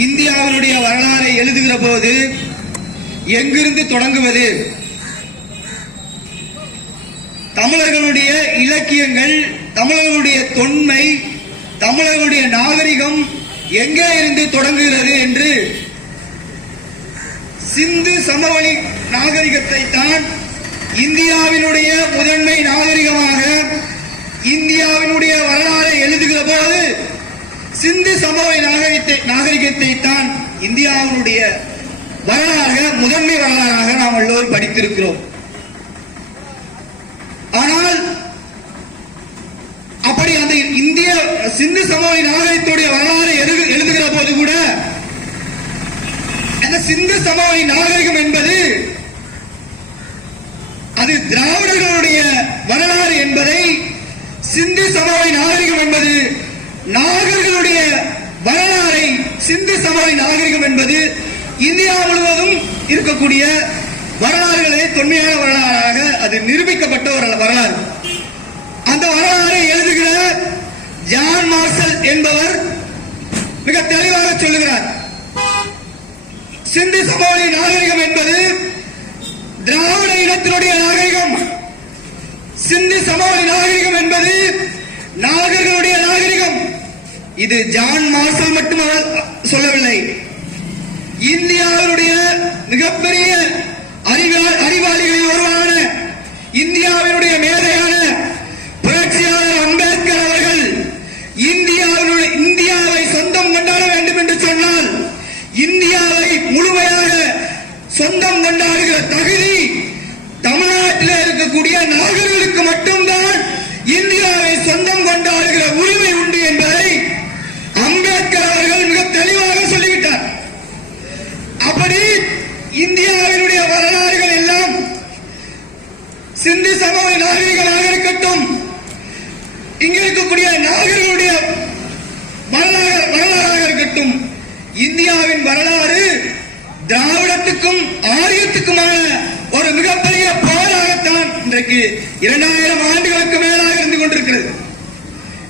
இந்தியாவினுடைய வரலாறை எழுதுகிற போது எங்கிருந்து தொடங்குவது? தமிழர்களுடைய இலக்கியங்கள் தமிழர்களுடைய தொன்மை தமிழர்களுடைய நாகரிகம் எங்கே இருந்து தொடங்குகிறது என்று சிந்து சமவெளி நாகரிகத்தை தான் இந்தியாவினுடைய முதன்மை நாகரிகமாக இந்தியாவினுடைய வரலாறை எழுதுகிற போது சிந்து சமவெளி நாகரிகத்தை நாகரிகத்தை தான் இந்தியாவினுடைய வரலாறாக முதன்மை வரலாறாக நாம் எல்லோரும் படித்திருக்கிறோம். ஆனால் அப்படி அந்த இந்திய சிந்து சமவெளி நாகரிகத்துடைய வரலாறு எழுது- எழுதுகிற போது கூட அந்த சிந்து சமவெளி நாகரிகம் என்பது அது திராவிடர்களுடைய வரலாறு என்பதை சிந்து சமவெளி நாகரிகம் என்பது நாகர்களுடைய வரலாறை சிந்து சமவெளி நாகரிகம் என்பது இந்தியா முழுவதும் இருக்கக்கூடிய வரலாறுகளே தொன்மையான வரலாறாக அது நிரூபிக்கப்பட்ட ஒரு வரலாறு. அந்த வரலாறை எழுதுகிற ஜான் மார்சல் என்பவர் மிக தெளிவாக சொல்லுகிறார். சிந்து சமவெளி நாகரிகம் என்பது திராவிட இனத்தினுடைய நாகரிகம். சிந்து சமவெளி நாகரிகம் என்பது நாகர்களுடைய இது ஜான் மார்சல் மட்டும் அவர் சொல்லவில்லை. இந்தியாவினுடைய மிகப்பெரிய அறிவா- அறிவாளிகளில் ஒருவரான இந்தியாவினுடைய மேதையான சிந்து சமூக நாகரிகளாக இருக்கட்டும். இங்க இருக்கக்கூடிய நாகர்களுடைய வரலாறு வரலாறாக இருக்கட்டும். இந்தியாவின் வரலாறு திராவிடத்துக்கும் ஆரியத்துக்குமான ஒரு மிகப்பெரிய போராகத்தான் இன்றைக்கு இரண்டாயிரம் ஆண்டுகளுக்கு மேலாக இருந்து கொண்டிருக்கிறது.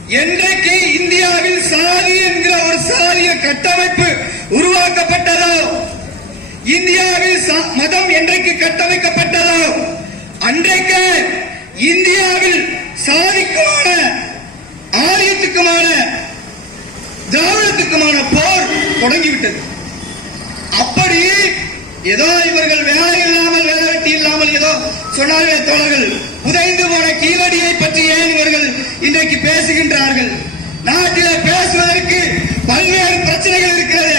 என்றைக்கு இந்தியாவில் சாதி என்கிற ஒரு சாதிய கட்டமைப்பு உருவாக்கப்பட்டதோ இந்தியாவில் சா- மதம் என்றைக்கு கட்டமைக்கப்பட்டதோ அன்றைக்கு இந்தியாவில் சாதிக்குமான ஆரியத்துக்குமான திராவிடத்துக்குமான போர் தொடங்கிவிட்டது. அப்படி ஏதோ இவர்கள் வேலை இல்லாமல் வேலை இல்லாமல் ஏதோ சொன்னார்கள் தோழர்கள் புதைந்து போன கீழடியை பற்றி ஏன் இவர்கள் இன்றைக்கு பேசுகின்றார்கள்? நாட்டில் பேசுவதற்கு பல்வேறு பிரச்சனைகள் இருக்கிறது.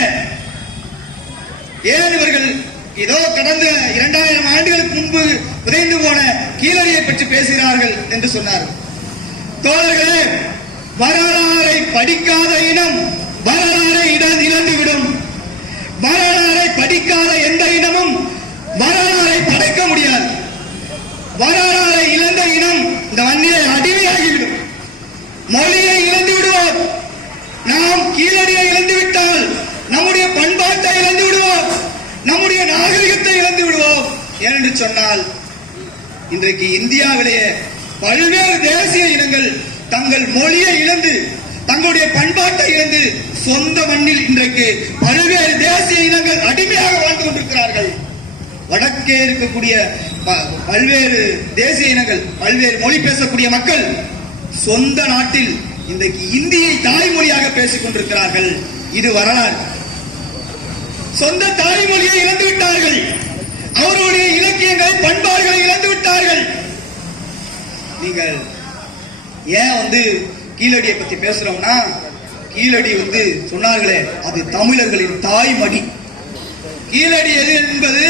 ஏன் இவர்கள் ஏதோ கடந்த இரண்டாயிரம் ஆண்டுகளுக்கு முன்பு புதைந்து போன கீழடியை பற்றி பேசுகிறார்கள் என்று சொன்னார். தோழர்களே வரலாறை படிக்காத இனம் வரலாறை இடம் இழந்துவிடும். வரலாறை படிக்காத எந்த இனமும் வரலாறை படைக்க முடியாது. வரலாறை இழந்த இனம் இந்த மண்ணிலே அடிமையாகிவிடும். மொழியை இழந்து விடுவோம். நாம் கீழடியை இழந்து விட்டால் நம்முடைய பண்பாட்டை இழந்து விடுவோம். நம்முடைய நாகரிகத்தை இழந்து விடுவோம். என்று சொன்னால் இன்றைக்கு இந்தியாவிலேயே பல்வேறு தேசிய இனங்கள் தங்கள் மொழியை இழந்து தங்களுடைய பண்பாட்டை இழந்து சொந்த மண்ணில் இன்றைக்கு பல்வேறு தேசிய இனங்கள் அடிமையாக வாழ்ந்து கொண்டிருக்கிறார்கள். வடக்கே இருக்கக்கூடிய பல்வேறு தேசிய இனங்கள் பல்வேறு மொழி பேசக்கூடிய மக்கள் சொந்த நாட்டில் இன்றைக்கு இந்தியை தாய்மொழியாக பேசிக் கொண்டிருக்கிறார்கள். இது வரலாறு. சொந்த தாய்மொழியை இழந்து விட்டார்கள். அவர்களுடைய இலக்கியங்களை பண்பாடுகளை இழந்து விட்டார்கள். நீங்கள் ஏன் வந்து கீழடியை பத்தி பேசுறோம்னா கீழடி வந்து சொன்னார்களே அது தமிழர்களின் தாய்மடி. கீழடி எது என்பது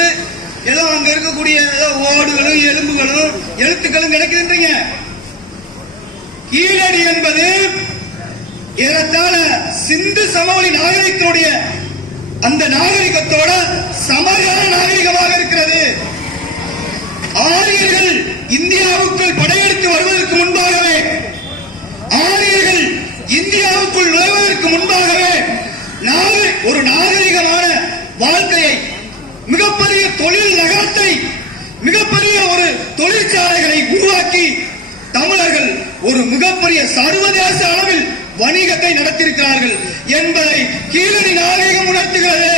ஏதோ அங்க இருக்கக்கூடிய ஏதோ ஓடுகளும் எலும்புகளும் எழுத்துக்களும் கிடைக்குதுன்றீங்க கீழடி என்பது ஏறத்தாழ சிந்து சமவெளி நாகரிகத்தினுடைய அந்த நாகரிகத்தோட சமகால நாகரிகமாக இருக்கிறது ஆரியர்கள் இந்தியாவுக்குள் படையெடுத்து வருவதற்கு முன்பாகவே ஆரியர்கள் இந்தியாவுக்குள் நுழைவதற்கு முன்பாகவே ஒரு நாகரிகமான வாழ்க்கையை மிகப்பெரிய தொழில் நகரத்தை மிகப்பெரிய ஒரு தொழிற்சாலைகளை உருவாக்கி தமிழர்கள் ஒரு மிகப்பெரிய சர்வதேச அளவில் வணிகத்தை நடத்தியிருக்கிறார்கள் என்பதை கீழடி நாகரிகம் உணர்த்துகிறது.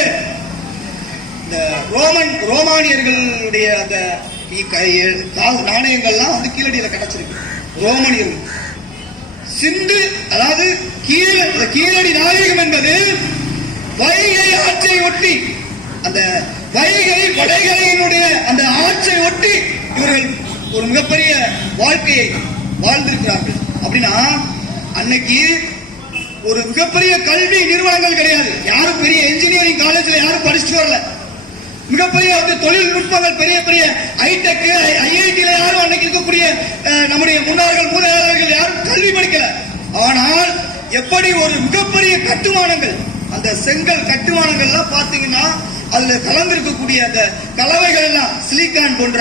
இந்த ரோமன் ரோமானியர்களுடைய அந்த நாணயங்கள்லாம் வந்து கீழடியில கிடைச்சிருக்கு ரோமானியர்கள் சிந்து அதாவது கீழ கீழடி நாகரிகம் என்பது வைகை ஆற்றை ஒட்டி அந்த வைகை கொடைகளினுடைய அந்த ஆற்றை ஒட்டி இவர்கள் ஒரு மிகப்பெரிய வாழ்க்கையை வாழ்ந்திருக்கிறார்கள். அப்படின்னா அன்னைக்கு ஒரு மிகப்பெரிய கல்வி நிறுவனங்கள் கிடையாது. யாரும் பெரிய இன்ஜினியரிங் காலேஜ்ல யாரும் படிச்சுட்டு வரல. மிகப்பெரிய வந்து தொழில்நுட்பங்கள் பெரிய பெரிய ஹைடெக் ஐஐடியில யாரும் அன்னைக்கு இருக்கக்கூடிய நம்முடைய முன்னார்கள் மூதாதையர்கள் யாரும் கல்வி படிக்கல. ஆனால் எப்படி ஒரு மிகப்பெரிய கட்டுமானங்கள் அந்த செங்கல் கட்டுமானங்கள்லாம் பார்த்தீங்கன்னா அதுல கலந்திருக்கக்கூடிய அந்த கலவைகள் எல்லாம் சிலிக்கான் போன்ற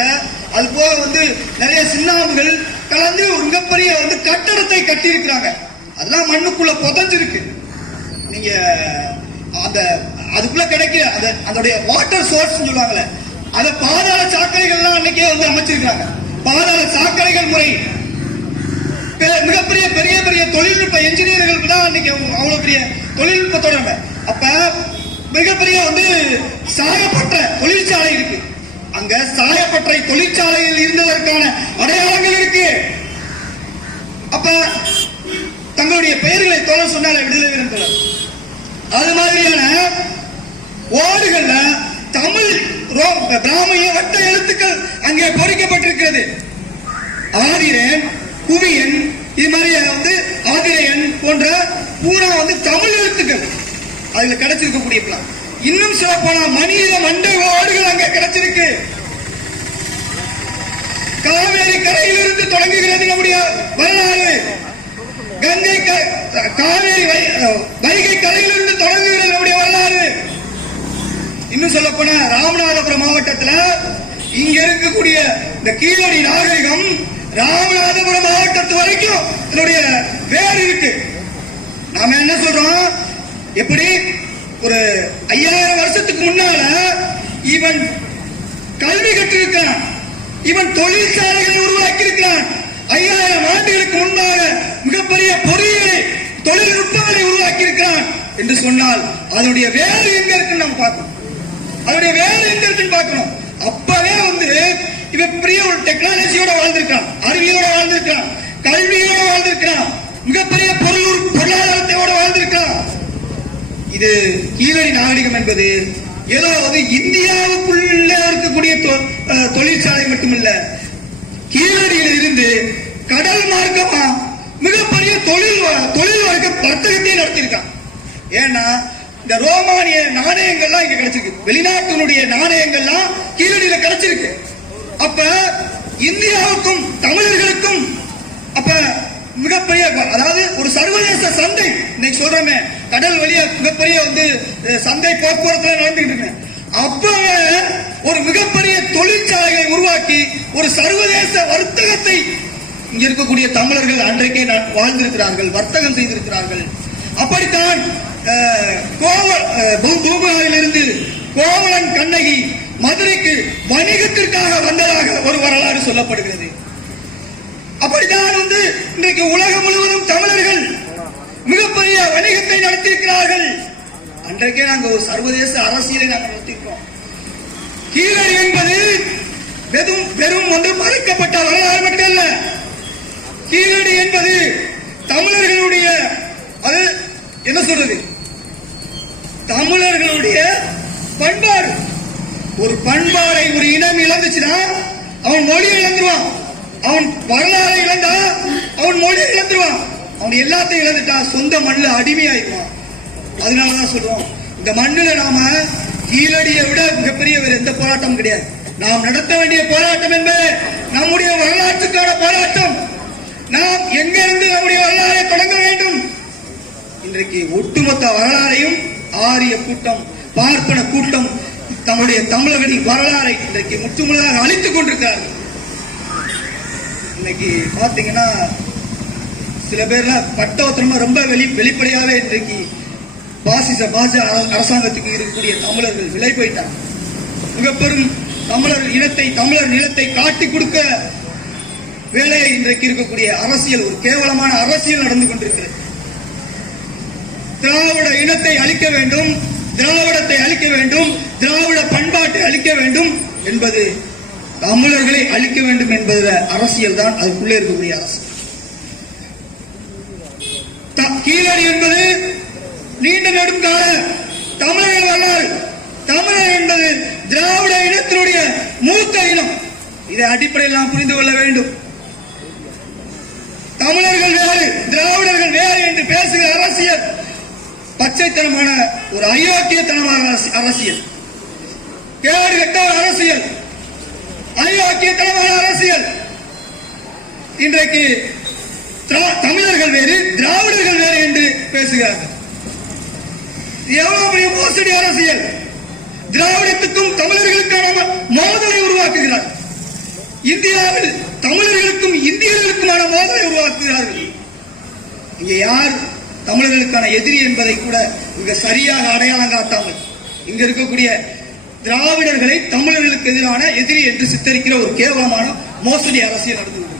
அது போக வந்து நிறைய சின்னாம்புகள் கலந்து ஒரு மிகப்பெரிய வந்து கட்டடத்தை கட்டி இருக்கிறாங்க அதெல்லாம் மண்ணுக்குள்ள புதைஞ்சிருக்கு. நீங்க அந்த அதுக்குள்ள கிடைக்கல அந்த அதோடைய வாட்டர் சோர்ஸ் சொல்லுவாங்கல்ல அந்த பாதாள சாக்கடைகள்லாம் அன்னைக்கே வந்து அமைச்சிருக்காங்க பாதாள சாக்கடைகள் முறை. பெ- மிகப்பெரிய பெரிய பெரிய தொழில்நுட்ப என்ஜினியர்களுக்கு தான் அன்னைக்கு அவ்வளவு பெரிய தொழில்நுட்பத்தோட நம்ம. அப்ப மிகப்பெரிய வந்து சாயப்பட்ட தொழிற்சாலை இருக்கு. அங்க சாயப்பட்டறை தொழிற்சாலையில் இருந்ததற்கான அடையாளங்கள் இருக்கு. அப்ப தங்களுடைய பெயர்களை தோழர் சொன்னால விடுதலை வீரன் அது மாதிரியான ஓடுகள்ல தமிழ் பிராமிய வட்ட எழுத்துக்கள் அங்கே பொறிக்கப்பட்டிருக்கிறது. ஆதிரன் குவியன் இது மாதிரி வந்து ஆதிரையன் போன்ற பூரா வந்து தமிழ் எழுத்துக்கள். அதுல கிடைச்சிருக்கக்கூடிய பிளான் இன்னும் சில போனா மனித மண்டை ஓடுகள் அங்கே கிடைச்சிருக்கு. காவேரி கரையிலிருந்து தொடங்குகிறது நம்முடைய வரலாறு. கங்கை காவேரி வைகை கரை தொடங்குகிறது நம்முடைய வரலாறு இன்னும் சொல்ல போன ராமநாதபுரம் மாவட்டத்துல இங்க இருக்கக்கூடிய இந்த கீழடி நாகரிகம் ராமநாதபுரம் மாவட்டத்து வரைக்கும் இதனுடைய வேர் இருக்கு. நாம என்ன சொல்றோம்? எப்படி? ஒரு ஐயாயிரம் வருஷத்துக்கு முன்னால இவன் கல்வி கற்றிருக்கிறான். இவன் தொழிற்சாலைகளை உருவாக்கி இருக்கிறான் ஐயாயிரம் ஆண்டுகளுக்கு முன்பாக மிகப்பெரிய பொறியியலை தொழில்நுட்பங்களை உருவாக்கி இருக்கிறான் என்று சொன்னால் அதனுடைய வேறு எங்க இருக்குன்னு நம்ம பார்க்கணும். அதனுடைய வேலை எங்க இருக்குன்னு பார்க்கணும்? அப்பவே வந்து இவன் பெரிய ஒரு டெக்னாலஜியோட வாழ்ந்திருக்கான் அறிவியோட வாழ்ந்திருக்கான் கல்வியோட வாழ்ந்திருக்கான் மிகப்பெரிய பொருள் பொருளாதாரத்தோட வாழ்ந்திருக்கான் இது கீழடி நாகரிகம் என்பது ஏதோ வந்து இந்தியாவுக்குள்ள இருக்கக்கூடிய தொ- தொழிற்சாலை மட்டுமல்ல கீழடியில் இருந்து கடல் மார்க்கமா மிகப்பெரிய தொழில் தொழில் வர்க்க வர்த்தகத்தை நடத்தியிருக்கான். ஏன்னா இந்த ரோமானிய நாணயங்கள்லாம் இங்க கிடைச்சிருக்கு. வெளிநாட்டினுடைய நாணயங்கள்லாம் கீழடியில கிடைச்சிருக்கு. அப்ப இந்தியாவுக்கும் தமிழர்களுக்கும் அப்ப மிகப்பெரிய அதாவது ஒரு சர்வதேச சந்தை. இன்னைக்கு சொல்றமே கடல் வழியா மிகப்பெரிய வந்து சந்தை போக்குவரத்துல நடந்துட்டு இருக்கேன் அப்பவே ஒரு மிகப்பெரிய தொழிற்சாலையை உருவாக்கி ஒரு சர்வதேச வர்த்தகத்தை இங்க இருக்கக்கூடிய தமிழர்கள் அன்றைக்கே வாழ்ந்திருக்கிறார்கள் வர்த்தகம் செய்திருக்கிறார்கள். அப்படித்தான் பூம்புகாரிலிருந்து கோவலன் கண்ணகி மதுரைக்கு வணிகத்திற்காக வந்ததாக ஒரு வரலாறு சொல்லப்படுகிறது. அப்படித்தான் வந்து இன்றைக்கு உலகம் முழுவதும் தமிழர்கள் மிகப்பெரிய வணிகத்தை நடத்தியிருக்கிறார்கள். அன்றைக்கே நாங்கள் ஒரு சர்வதேச அரசியலை நாங்கள் நடத்திருக்கோம் கீழடி என்பது வெறும் வெறும் ஒன்று மறைக்கப்பட்ட வரலாறு மட்டுமல்ல கீழடி என்பது தமிழர்களுடைய அது என்ன சொல்றது? தமிழர்களுடைய பண்பாடு. ஒரு பண்பாடை ஒரு இனம் இழந்துச்சுன்னா அவன் மொழியை இழந்துருவான். அவன் வரலாறை இழந்தா அவன் மொழியை இழந்துருவான். அவன் எல்லாத்தையும் இழந்துட்டான் சொந்த மண்ணில் அடிமையாயிருவான் அதனாலதான் சொல்லுவோம் இந்த மண்ணில் நாம கீழடியை விட மிகப்பெரிய வேறு எந்த போராட்டமும் கிடையாது. நாம் நடத்த வேண்டிய போராட்டம் என்பது நம்முடைய வரலாற்றுக்கான போராட்டம். நாம் எங்கிருந்து நம்முடைய வரலாறை தொடங்க வேண்டும்? இன்றைக்கு ஒட்டுமொத்த வரலாறையும் ஆரிய கூட்டம் பார்ப்பன கூட்டம் தம்முடைய தமிழர்களின் வரலாறை இன்றைக்கு முற்றுமுழுதாக அழித்துக் கொண்டிருக்கிறார்கள் இன்னைக்கு பாத்தீங்கன்னா சில பேர்லாம் பட்டவத்திரமா ரொம்ப வெளி வெளிப்படையாவே இன்றைக்கு பாசிச பாஜ அரசாங்கத்துக்கு இருக்கக்கூடிய தமிழர்கள் விலை போயிட்டாங்க. மிக பெரும் தமிழர் இனத்தை தமிழர் நிலத்தை காட்டி கொடுக்க வேலையை இன்றைக்கு இருக்கக்கூடிய அரசியல் ஒரு கேவலமான அரசியல் நடந்து கொண்டிருக்கிறது. திராவிட இனத்தை அழிக்க வேண்டும் திராவிடத்தை அழிக்க வேண்டும் திராவிட பண்பாட்டை அழிக்க வேண்டும் என்பது தமிழர்களை அழிக்க வேண்டும் என்பது அரசியல் தான். அதுக்குள்ளே இருக்கக்கூடிய அரசியல் கீழடி என்பது நீண்ட நெடுங்கால தமிழர்கள் வரலாறு. தமிழர் என்பது திராவிட இனத்தினுடைய மூத்த இனம். இதை அடிப்படையில் நாம் புரிந்து கொள்ள வேண்டும். தமிழர்கள் வேறு திராவிடர்கள் வேறு என்று பேசுகிற அரசியல். பச்சைத்தனமான ஒரு அயோக்கியத்தனமான அரசியல். கேடு கட்ட ஒரு அரசியல். அயோக்கியத்தனமான அரசியல். இன்றைக்கு தமிழர்கள் வேறு திராவிடர்கள் வேறு என்று பேசுகிறார்கள். எவ்வளவு பெரிய மோசடி அரசியல். திராவிடத்துக்கும் தமிழர்களுக்கான மோதலை உருவாக்குகிறார். இந்தியாவில் தமிழர்களுக்கும் இந்தியர்களுக்குமான மோதலை உருவாக்குகிறார்கள். இங்கே யார் தமிழர்களுக்கான எதிரி என்பதை கூட மிக சரியாக அடையாளம் காட்டாமல் இங்க இருக்கக்கூடிய திராவிடர்களை தமிழர்களுக்கு எதிரான எதிரி என்று சித்தரிக்கிற ஒரு கேவலமான மோசடி அரசியல் நடந்து